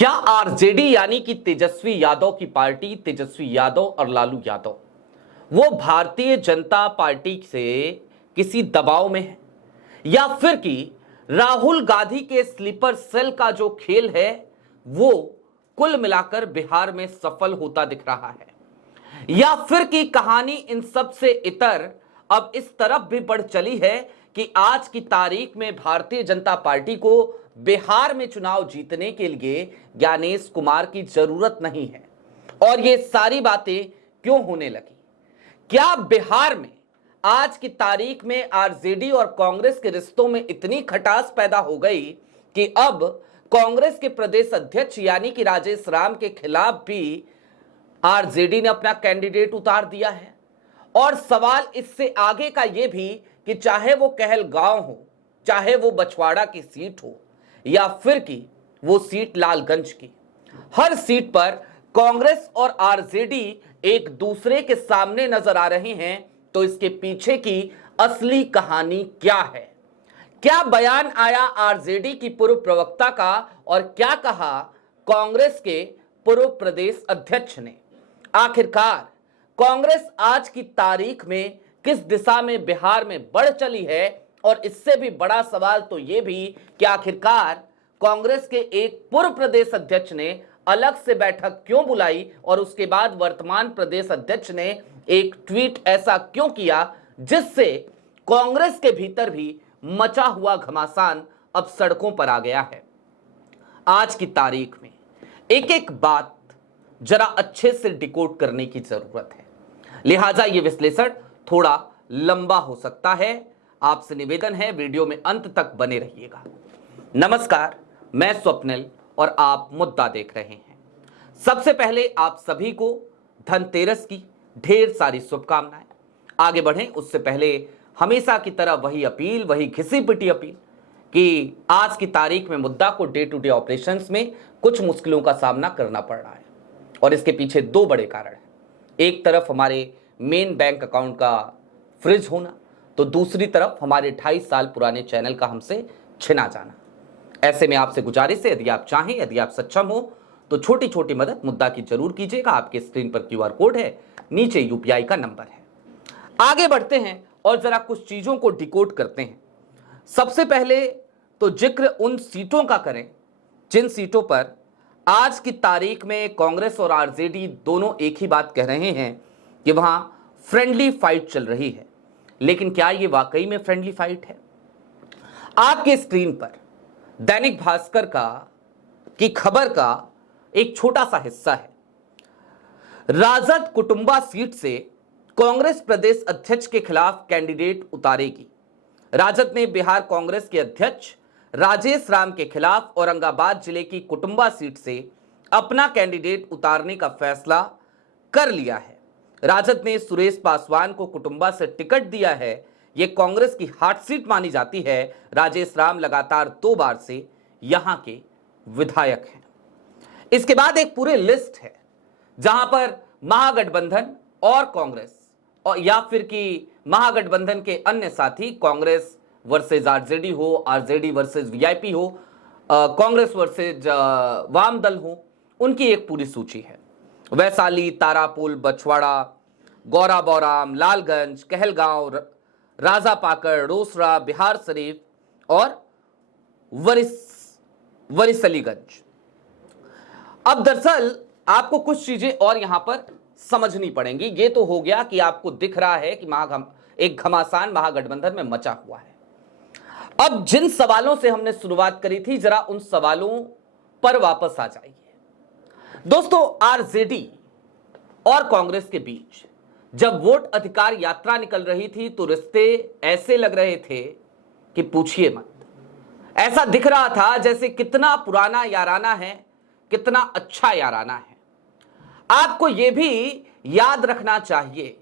क्या आरजेडी यानी कि तेजस्वी यादव की पार्टी, तेजस्वी यादव और लालू यादव, वो भारतीय जनता पार्टी से किसी दबाव में है, या फिर कि राहुल गांधी के स्लीपर सेल का जो खेल है वो कुल मिलाकर बिहार में सफल होता दिख रहा है, या फिर कि कहानी इन सब से इतर अब इस तरफ भी बढ़ चली है कि आज की तारीख में भारतीय जनता पार्टी को बिहार में चुनाव जीतने के लिए ज्ञानेश कुमार की जरूरत नहीं है। और ये सारी बातें क्यों होने लगी? क्या बिहार में आज की तारीख में आरजेडी और कांग्रेस के रिश्तों में इतनी खटास पैदा हो गई कि अब कांग्रेस के प्रदेश अध्यक्ष यानी कि राजेश राम के खिलाफ भी आरजेडी ने अपना कैंडिडेट उतार दिया है? और सवाल इससे आगे का यह भी कि चाहे वो कहलगांव हो, चाहे वो बछवाड़ा की सीट हो, या फिर कि वो सीट लालगंज की, हर सीट पर कांग्रेस और आरजेडी एक दूसरे के सामने नजर आ रहे हैं। तो इसके पीछे की असली कहानी क्या है? क्या बयान आया आरजेडी की पूर्व प्रवक्ता का, और क्या कहा कांग्रेस के पूर्व प्रदेश अध्यक्ष ने? आखिरकार कांग्रेस आज की तारीख में किस दिशा में बिहार में बढ़ चली है? और इससे भी बड़ा सवाल तो यह भी कि आखिरकार कांग्रेस के एक पूर्व प्रदेश अध्यक्ष ने अलग से बैठक क्यों बुलाई, और उसके बाद वर्तमान प्रदेश अध्यक्ष ने एक ट्वीट ऐसा क्यों किया जिससे कांग्रेस के भीतर भी मचा हुआ घमासान अब सड़कों पर आ गया है। आज की तारीख में एक एक बात जरा अच्छे से डिकोड करने की जरूरत है, लिहाजा यह विश्लेषण थोड़ा लंबा हो सकता है। आपसे निवेदन है, वीडियो में अंत तक बने रहिएगा। नमस्कार, मैं स्वप्निल और आप मुद्दा देख रहे हैं। सबसे पहले आप सभी को धनतेरस की ढेर सारी शुभकामनाएं। आगे बढ़ें उससे पहले हमेशा की तरह वही अपील, वही घिसी पिटी अपील कि आज की तारीख में मुद्दा को डे टू डे ऑपरेशंस में कुछ मुश्किलों का सामना करना पड़ रहा है, और इसके पीछे दो बड़े कारण हैं। एक तरफ हमारे मेन बैंक अकाउंट का फ्रीज होना, तो दूसरी तरफ हमारे 28 साल पुराने चैनल का हमसे छिना जाना। ऐसे में आपसे गुजारिश है, यदि आप चाहें, यदि आप सक्षम हो तो छोटी छोटी मदद मुद्दा की जरूर कीजिएगा। आपके स्क्रीन पर क्यूआर कोड है, नीचे यूपीआई का नंबर है। आगे बढ़ते हैं और जरा कुछ चीजों को डिकोड करते हैं। सबसे पहले तो जिक्र उन सीटों का करें जिन सीटों पर आज की तारीख में कांग्रेस और आरजेडी दोनों एक ही बात कह रहे हैं कि वहां फ्रेंडली फाइट चल रही है। लेकिन क्या यह वाकई में फ्रेंडली फाइट है? आपके स्क्रीन पर दैनिक भास्कर की खबर का एक छोटा सा हिस्सा है। राजद कुटुंबा सीट से कांग्रेस प्रदेश अध्यक्ष के खिलाफ कैंडिडेट उतारेगी। राजद ने बिहार कांग्रेस के अध्यक्ष राजेश राम के खिलाफ औरंगाबाद जिले की कुटुंबा सीट से अपना कैंडिडेट उतारने का फैसला कर लिया है। राजद ने सुरेश पासवान को कुटुंबा से टिकट दिया है। यह कांग्रेस की हॉट सीट मानी जाती है। राजेश राम लगातार 2 बार से यहां के विधायक हैं। इसके बाद एक पूरी लिस्ट है जहां पर महागठबंधन और कांग्रेस, और या फिर कि महागठबंधन के अन्य साथी, कांग्रेस वर्सेज आरजेडी हो, आरजेडी वर्सेज वीआईपी हो, कांग्रेस वर्सेज वाम दल हो, उनकी एक पूरी सूची है। वैशाली, तारापुर, बछवाड़ा, गौरा बौराम, लालगंज, कहलगांव, राजापाकड़, रोसड़ा, बिहार शरीफ और वरिसलीगंज। अब दरअसल आपको कुछ चीजें और यहां पर समझनी पड़ेंगी। ये तो हो गया कि आपको दिख रहा है कि एक घमासान महागठबंधन में मचा हुआ है। अब जिन सवालों से हमने शुरुआत करी थी, जरा उन सवालों पर वापस आ जाइए। दोस्तों, आरजेडी और कांग्रेस के बीच जब वोट अधिकार यात्रा निकल रही थी तो रिश्ते ऐसे लग रहे थे कि पूछिए मत। ऐसा दिख रहा था जैसे कितना पुराना याराना है, कितना अच्छा याराना है। आपको यह भी याद रखना चाहिए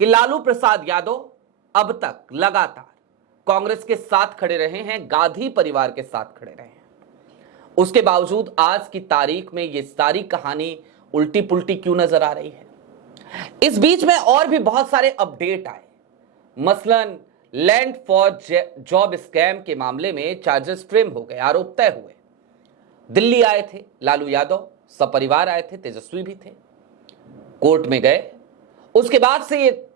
कि लालू प्रसाद यादव अब तक लगातार कांग्रेस के साथ खड़े रहे हैं, गांधी परिवार के साथ खड़े रहे हैं। उसके बावजूद आज की तारीख में यह सारी कहानी उल्टी पुल्टी क्यों नजर आ रही है? इस बीच में और भी बहुत सारे अपडेट आए। मसलन लैंड फॉर जॉब स्कैम के मामले में चार्जेस फ्रेम हो गए, आरोप तय हुए। दिल्ली आए थे लालू यादव, सपरिवार आए थे, तेजस्वी भी थे, कोर्ट में गए। उसके बाद से ये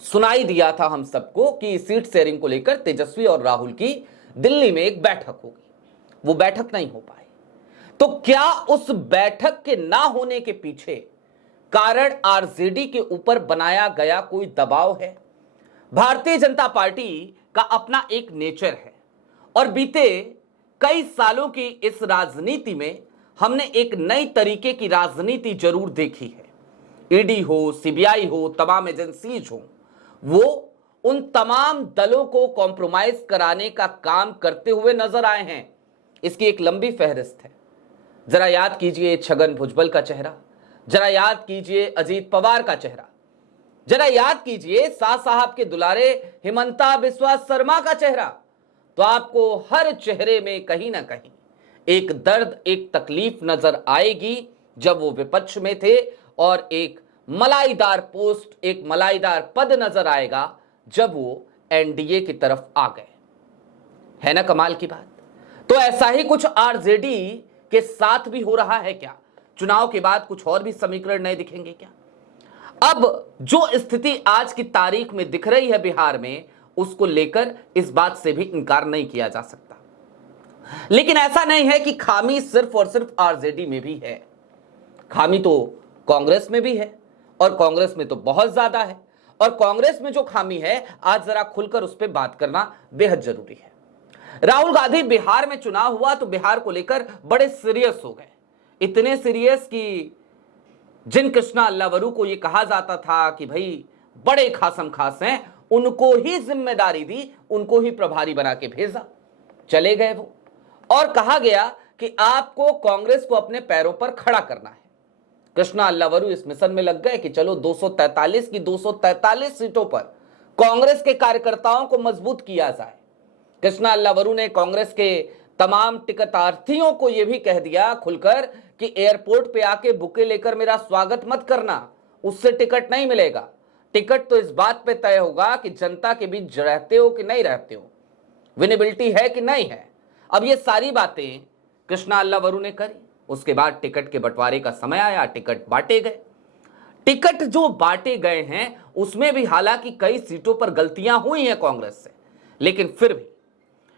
सुनाई दिया था हम सबको कि सीट शेयरिंग को लेकर तेजस्वी और राहुल की दिल्ली में एक बैठक होगी, वो बैठक नहीं हो पाई। तो क्या उस बैठक के ना होने के पीछे कारण आरजेडी के ऊपर बनाया गया कोई दबाव है? भारतीय जनता पार्टी का अपना एक नेचर है और बीते कई सालों की इस राजनीति में हमने एक नई तरीके की राजनीति जरूर देखी है। ईडी हो, सीबीआई हो, तमाम एजेंसीज हो, वो उन तमाम दलों को कॉम्प्रोमाइज कराने का काम करते हुए नजर आए हैं। इसकी एक लंबी फहरिस्त है। जरा याद कीजिए छगन भुजबल का चेहरा, जरा याद कीजिए अजीत पवार का चेहरा, जरा याद कीजिए शाह साहब के दुलारे हिमंता बिस्वा शर्मा का चेहरा, तो आपको हर चेहरे में कहीं ना कहीं एक दर्द, एक तकलीफ नजर आएगी जब वो विपक्ष में थे, और एक मलाईदार पोस्ट, एक मलाईदार पद नजर आएगा जब वो एनडीए की तरफ आ गए। है ना कमाल की बात? तो ऐसा ही कुछ आरजेडी के साथ भी हो रहा है क्या? चुनाव के बाद कुछ और भी समीकरण नए दिखेंगे क्या? अब जो स्थिति आज की तारीख में दिख रही है बिहार में, उसको लेकर इस बात से भी इनकार नहीं किया जा सकता। लेकिन ऐसा नहीं है कि खामी सिर्फ और सिर्फ आरजेडी में भी है, खामी तो कांग्रेस में भी है, और कांग्रेस में तो बहुत ज्यादा है। और कांग्रेस में जो खामी है, आज जरा खुलकर उस पर बात करना बेहद जरूरी है। राहुल गांधी बिहार में चुनाव हुआ तो बिहार को लेकर बड़े सीरियस हो गए, इतने सीरियस कि जिन कृष्णा अल्लावरू को यह कहा जाता था कि भाई बड़े खासम खास हैं, उनको ही जिम्मेदारी दी, उनको ही प्रभारी बना के भेजा, चले गए वो, और कहा गया कि आपको कांग्रेस को अपने पैरों पर खड़ा करना है। कृष्णा अल्लावरू इस मिशन में लग गए कि चलो 243 की 243 सीटों पर कांग्रेस के कार्यकर्ताओं को मजबूत किया जाए। कृष्णा अल्लावरू ने कांग्रेस के तमाम टिकटार्थियों को यह भी कह दिया खुलकर कि एयरपोर्ट पे आके बुके लेकर मेरा स्वागत मत करना, उससे टिकट नहीं मिलेगा। टिकट तो इस बात पे तय होगा कि जनता के बीच रहते हो कि नहीं रहते हो, विनेबिलिटी है कि नहीं है। अब ये सारी बातें कृष्णा अल्लावरू ने करी। उसके बाद टिकट के बंटवारे का समय आया, टिकट बांटे गए। टिकट जो बांटे गए हैं उसमें भी हालांकि कई सीटों पर गलतियां हुई हैं कांग्रेस से, लेकिन फिर भी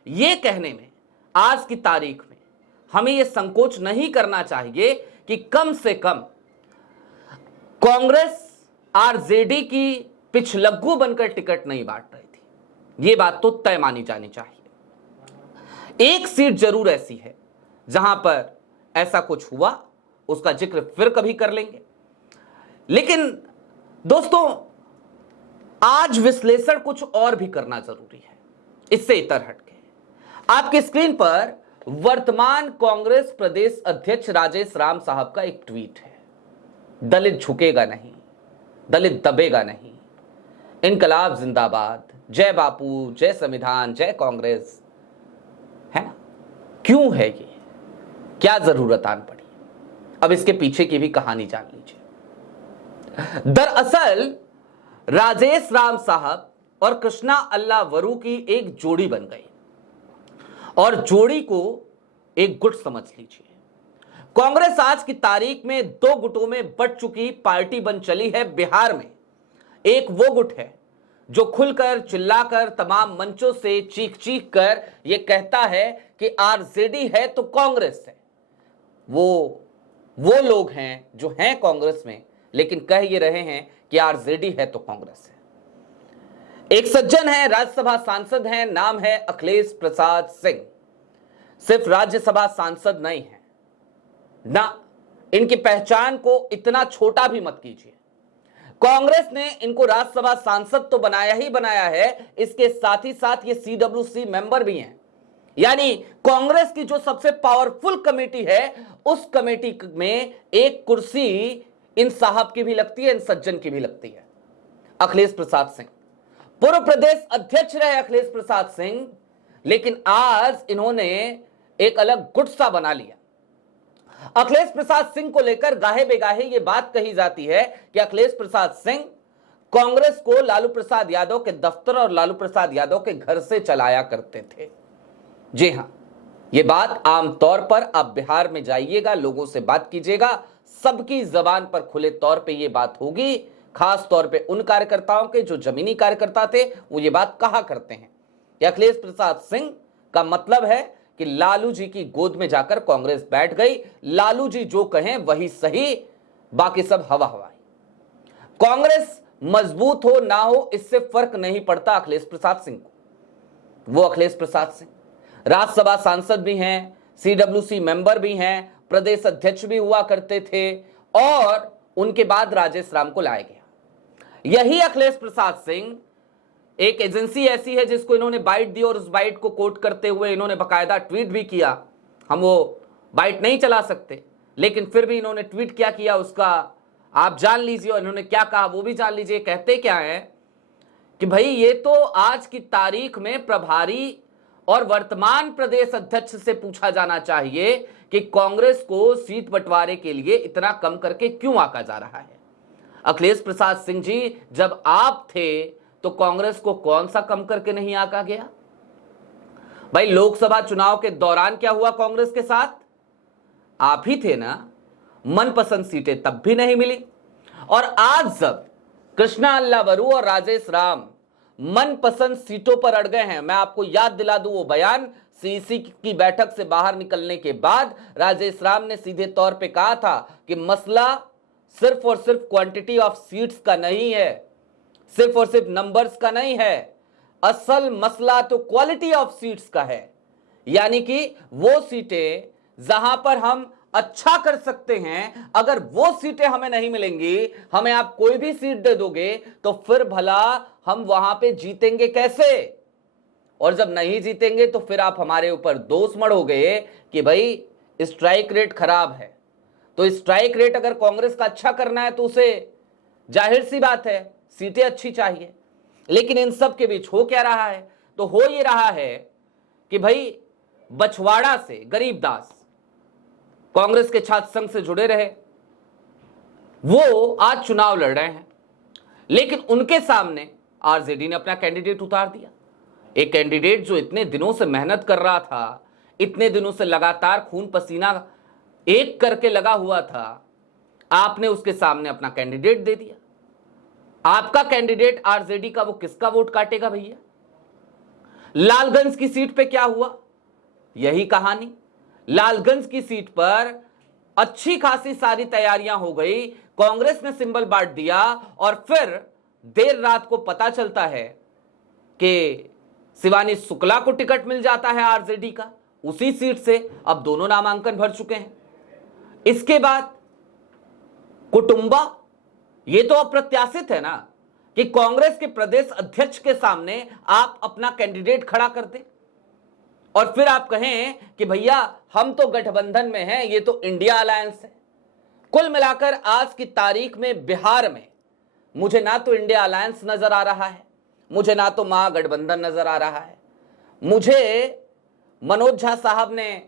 यह कहने में आज की तारीख में हमें यह संकोच नहीं करना चाहिए कि कम से कम कांग्रेस आरजेडी की पिछलग्गू बनकर टिकट नहीं बांट रही थी। यह बात तो तय मानी जानी चाहिए। एक सीट जरूर ऐसी है जहां पर ऐसा कुछ हुआ, उसका जिक्र फिर कभी कर लेंगे। लेकिन दोस्तों, आज विश्लेषण कुछ और भी करना जरूरी है, इससे इतर हटके। आपके स्क्रीन पर वर्तमान कांग्रेस प्रदेश अध्यक्ष राजेश राम साहब का एक ट्वीट है। दलित झुकेगा नहीं, दलित दबेगा नहीं, इनकलाब जिंदाबाद, जय बापू, जय संविधान, जय कांग्रेस। है ना? क्यों है ये? क्या जरूरत आन पड़ी? अब इसके पीछे की भी कहानी जान लीजिए। दरअसल राजेश राम साहब और कृष्णा अल्लावरू की एक जोड़ी बन गई, और जोड़ी को एक गुट समझ लीजिए। कांग्रेस आज की तारीख में दो गुटों में बंट चुकी पार्टी बन चली है बिहार में। एक वो गुट है जो खुलकर चिल्लाकर तमाम मंचों से चीख चीख कर यह कहता है कि आरजेडी है तो कांग्रेस है। वो लोग हैं जो हैं कांग्रेस में, लेकिन कह ये रहे हैं कि आरजेडी है तो कांग्रेस है। एक सज्जन है, राज्यसभा सांसद हैं, नाम है अखिलेश प्रसाद सिंह। सिर्फ राज्यसभा सांसद नहीं है ना, इनकी पहचान को इतना छोटा भी मत कीजिए। कांग्रेस ने इनको राज्यसभा सांसद तो बनाया ही बनाया है, इसके साथ ही साथ ये सीडब्ल्यूसी मेंबर भी हैं। यानी कांग्रेस की जो सबसे पावरफुल कमेटी है, उस कमेटी में एक कुर्सी इन साहब की भी लगती है, इन सज्जन की भी लगती है। अखिलेश प्रसाद सिंह पूर्व प्रदेश अध्यक्ष रहे अखिलेश प्रसाद सिंह, लेकिन आज इन्होंने एक अलग गुट सा बना लिया। अखिलेश प्रसाद सिंह को लेकर गाहे बेगाहे ये बात कही जाती है कि अखिलेश प्रसाद सिंह कांग्रेस को लालू प्रसाद यादव के दफ्तर और लालू प्रसाद यादव के घर से चलाया करते थे। जी हां, ये बात आमतौर पर आप बिहार में जाइएगा, लोगों से बात कीजिएगा, सबकी जबान पर खुले तौर पे ये बात होगी। खास तौर पे उन कार्यकर्ताओं के जो जमीनी कार्यकर्ता थे वो ये बात कहा करते हैं कि अखिलेश प्रसाद सिंह का मतलब है कि लालू जी की गोद में जाकर कांग्रेस बैठ गई, लालू जी जो कहें वही सही, बाकी सब हवा हवाई। कांग्रेस मजबूत हो ना हो इससे फर्क नहीं पड़ता अखिलेश प्रसाद सिंह को। वो अखिलेश प्रसाद सिंह राज्यसभा सांसद भी हैं, सीडब्ल्यूसी मेंबर भी हैं, प्रदेश अध्यक्ष भी हुआ करते थे और उनके बाद राजेश राम को लाया गया। यही अखिलेश प्रसाद सिंह, एक एजेंसी ऐसी है जिसको इन्होंने बाइट दी और उस बाइट को कोट करते हुए इन्होंने बकायदा ट्वीट भी किया। हम वो बाइट नहीं चला सकते, लेकिन फिर भी इन्होंने ट्वीट क्या किया उसका आप जान लीजिए और इन्होंने क्या कहा वो भी जान लीजिए। कहते क्या है कि भाई ये तो आज की तारीख में प्रभारी और वर्तमान प्रदेश अध्यक्ष से पूछा जाना चाहिए कि कांग्रेस को सीट बंटवारे के लिए इतना कम करके क्यों आंका जा रहा है। अखिलेश प्रसाद सिंह जी, जब आप थे तो कांग्रेस को कौन सा कम करके नहीं आंका गया? भाई लोकसभा चुनाव के दौरान क्या हुआ कांग्रेस के साथ? आप ही थे ना, मनपसंद सीटें तब भी नहीं मिली। और आज जब कृष्णा अल्लावरू और राजेश राम मनपसंद सीटों पर अड़ गए हैं, मैं आपको याद दिला दूं वो बयान सीसी की बैठक से बाहर निकलने के बाद राजेश राम ने सीधे तौर पे कहा था कि मसला सिर्फ और सिर्फ क्वांटिटी ऑफ सीट्स का नहीं है, सिर्फ और सिर्फ नंबर्स का नहीं है, असल मसला तो क्वालिटी ऑफ सीट्स का है। यानी कि वो सीटें जहां पर हम अच्छा कर सकते हैं, अगर वो सीटें हमें नहीं मिलेंगी, हमें आप कोई भी सीट दे दोगे तो फिर भला हम वहां पे जीतेंगे कैसे? और जब नहीं जीतेंगे तो फिर आप हमारे ऊपर दोष मढ़ोगे कि भाई स्ट्राइक रेट खराब है। तो स्ट्राइक रेट अगर कांग्रेस का अच्छा करना है तो उसे जाहिर सी बात है सीटें अच्छी चाहिए। लेकिन इन सब के बीच हो क्या रहा है? तो हो ये रहा है कि भाई बछवाड़ा से गरीबदास कांग्रेस के छात्र संघ से जुड़े रहे, वो आज चुनाव लड़ रहे हैं, लेकिन उनके सामने आरजेडी ने अपना कैंडिडेट उतार दिया। एक कैंडिडेट जो इतने दिनों से मेहनत कर रहा था, इतने दिनों से लगातार खून पसीना एक करके लगा हुआ था, आपने उसके सामने अपना कैंडिडेट दे दिया। आपका कैंडिडेट आरजेडी का वो किसका वोट काटेगा भैया? लालगंज की सीट पे क्या हुआ? यही कहानी। लालगंज की सीट पर अच्छी खासी सारी तैयारियां हो गई, कांग्रेस ने सिंबल बांट दिया और फिर देर रात को पता चलता है कि शिवानी शुक्ला को टिकट मिल जाता है आरजेडी का उसी सीट से। अब दोनों नामांकन भर चुके हैं। इसके बाद कुटुंबा, ये तो अप्रत्याशित है ना कि कांग्रेस के प्रदेश अध्यक्ष के सामने आप अपना कैंडिडेट खड़ा कर दें और फिर आप कहें कि भैया हम तो गठबंधन में हैं, ये तो इंडिया अलायंस है। कुल मिलाकर आज की तारीख में बिहार में मुझे ना तो इंडिया अलायंस नजर आ रहा है, मुझे ना तो महागठबंधन नजर आ रहा है। मुझे मनोज झा साहब ने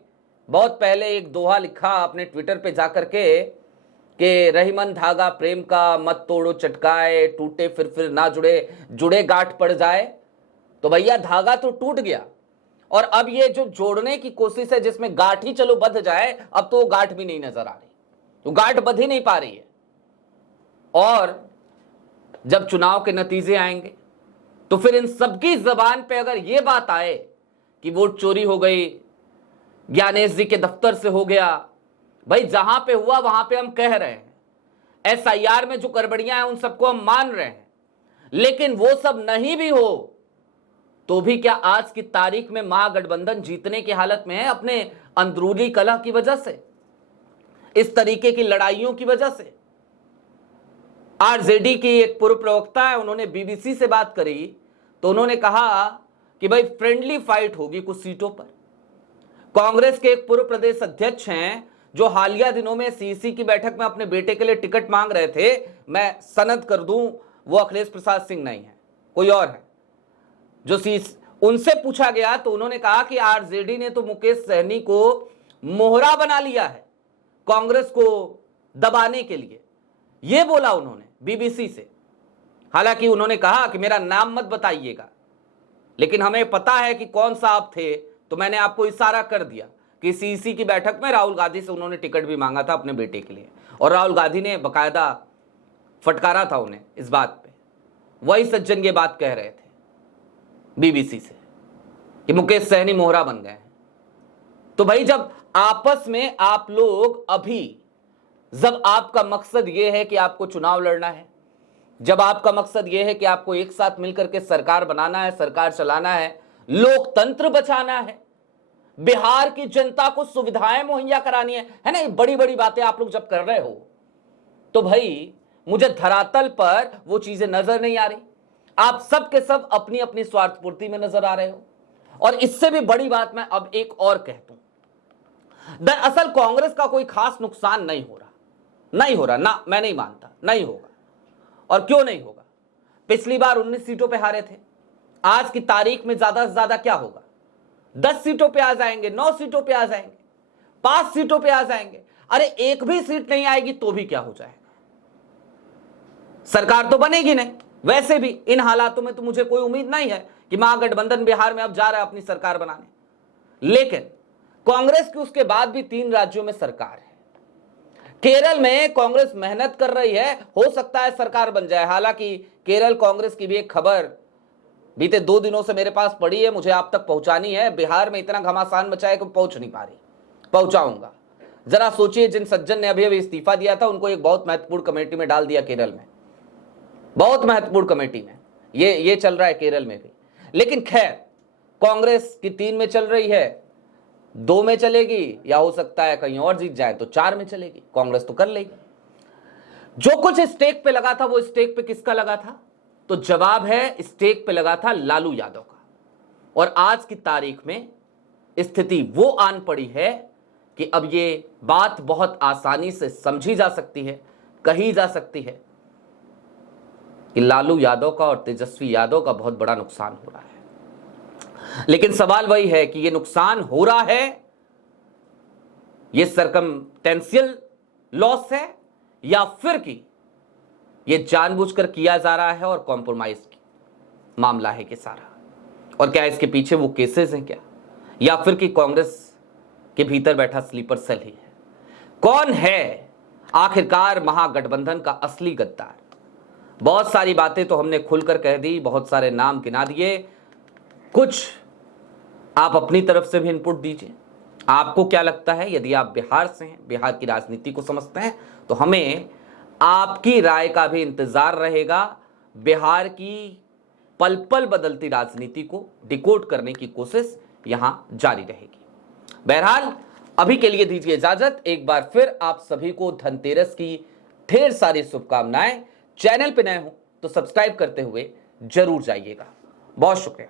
बहुत पहले एक दोहा लिखा अपने ट्विटर पे जाकर के कि रहीमन धागा प्रेम का मत तोड़ो चटकाए, टूटे फिर ना जुड़े, जुड़े गांठ पड़ जाए। तो भैया धागा तो टूट गया और अब ये जो जोड़ने की कोशिश है जिसमें गांठ ही चलो बंध जाए, अब तो वो गांठ भी नहीं नजर आ रही, तो गांठ बंध ही नहीं पा रही है। और जब चुनाव के नतीजे आएंगे तो फिर इन सबकी जबान पे अगर ये बात आए कि वोट चोरी हो गई, ज्ञानेश जी के दफ्तर से हो गया, भाई जहां पे हुआ वहां पे हम कह रहे हैं, एसआईआर में जो गड़बड़ियां हैं उन सबको हम मान रहे हैं, लेकिन वो सब नहीं भी हो तो भी क्या आज की तारीख में महागठबंधन जीतने की हालत में है अपने अंदरूनी कलह की वजह से, इस तरीके की लड़ाइयों की वजह से? आरजेडी की एक पूर्व प्रवक्ता है, उन्होंने बीबीसी से बात करी तो उन्होंने कहा कि भाई फ्रेंडली फाइट होगी कुछ सीटों पर। कांग्रेस के एक पूर्व प्रदेश अध्यक्ष हैं जो हालिया दिनों में सीसी की बैठक में अपने बेटे के लिए टिकट मांग रहे थे, मैं सनद कर दूं वो अखिलेश प्रसाद सिंह नहीं है, कोई और है जो उनसे पूछा गया तो उन्होंने कहा कि आरजेडी ने तो मुकेश सहनी को मोहरा बना लिया है कांग्रेस को दबाने के लिए, ये बोला उन्होंने बीबीसी से। हालांकि उन्होंने कहा कि मेरा नाम मत बताइएगा, लेकिन हमें पता है कि कौन सा आप थे, तो मैंने आपको इशारा कर दिया कि सीईसी की बैठक में राहुल गांधी से उन्होंने टिकट भी मांगा था अपने बेटे के लिए, और राहुल गांधी ने बकायदा फटकारा था उन्हें इस बात पे। वही सज्जन ये बात कह रहे थे बीबीसी से कि मुकेश सहनी मोहरा बन गए हैं। तो भाई जब आपस में आप लोग जब आपका मकसद यह है कि आपको चुनाव लड़ना है, जब आपका मकसद यह है कि आपको एक साथ मिलकर के सरकार बनाना है, सरकार चलाना है, लोकतंत्र बचाना है, बिहार की जनता को सुविधाएं मुहैया करानी है ना, बड़ी बड़ी बातें आप लोग जब कर रहे हो, तो भाई मुझे धरातल पर वो चीजें नजर नहीं आ रही। आप सब के सब अपनी अपनी स्वार्थ पूर्ति में नजर आ रहे हो। और इससे भी बड़ी बात मैं अब एक और कह दूं, दरअसल कांग्रेस का कोई खास नुकसान नहीं हो रहा ना, मैं नहीं मानता नहीं होगा। और क्यों नहीं होगा? पिछली बार 19 सीटों पे हारे थे, आज की तारीख में ज्यादा से ज्यादा क्या होगा? 10 सीटों पे आ जाएंगे, 9 सीटों पे आ जाएंगे, 5 सीटों पे आ जाएंगे। अरे एक भी सीट नहीं आएगी तो भी क्या हो जाएगा? सरकार तो बनेगी नहीं। वैसे भी इन हालातों में तो मुझे कोई उम्मीद नहीं है कि महागठबंधन बिहार में अब जा रहा है अपनी सरकार बनाने। लेकिन कांग्रेस की उसके बाद भी 3 राज्यों में सरकार है। केरल में कांग्रेस मेहनत कर रही है, हो सकता है सरकार बन जाए। हालांकि केरल कांग्रेस की भी एक खबर बीते 2 दिनों से मेरे पास पड़ी है, मुझे आप तक पहुंचानी है। बिहार में इतना घमासान मचा है कि पहुंच नहीं पा रही, पहुंचाऊंगा। जरा सोचिए, जिन सज्जन ने अभी इस्तीफा दिया था उनको एक बहुत महत्वपूर्ण कमेटी में डाल दिया केरल में, बहुत महत्वपूर्ण कमेटी में। ये चल रहा है केरल में भी। लेकिन खैर, कांग्रेस की 3 में चल रही है, 2 में चलेगी, या हो सकता है कहीं और जीत जाए तो 4 में चलेगी। कांग्रेस तो कर लेगी। जो कुछ स्टेक पे लगा था वो स्टेक पे किसका लगा था? तो जवाब है, स्टेक पे लगा था लालू यादव का। और आज की तारीख में स्थिति वो आन पड़ी है कि अब ये बात बहुत आसानी से समझी जा सकती है, कही जा सकती है कि लालू यादव का और तेजस्वी यादव का बहुत बड़ा नुकसान हो रहा है। लेकिन सवाल वही है कि ये नुकसान हो रहा है, ये सरकमटेंशियल लॉस है, या फिर कि ये जानबूझकर किया जा रहा है और कॉम्प्रोमाइज मामला है कि सारा। और क्या इसके पीछे वो केसेस हैं क्या, या फिर कि कांग्रेस के भीतर बैठा स्लीपर सेल ही है? कौन है आखिरकार महागठबंधन का असली गद्दार? बहुत सारी बातें तो हमने खुलकर कह दी, बहुत सारे नाम गिना दिए। कुछ आप अपनी तरफ से भी इनपुट दीजिए। आपको क्या लगता है? यदि आप बिहार से हैं, बिहार की राजनीति को समझते हैं, तो हमें आपकी राय का भी इंतजार रहेगा। बिहार की पल पल बदलती राजनीति को डिकोड करने की कोशिश यहां जारी रहेगी। बहरहाल अभी के लिए दीजिए इजाजत। एक बार फिर आप सभी को धनतेरस की ढेर सारी शुभकामनाएं। चैनल पे नए हो तो सब्सक्राइब करते हुए जरूर जाइएगा। बहुत शुक्रिया।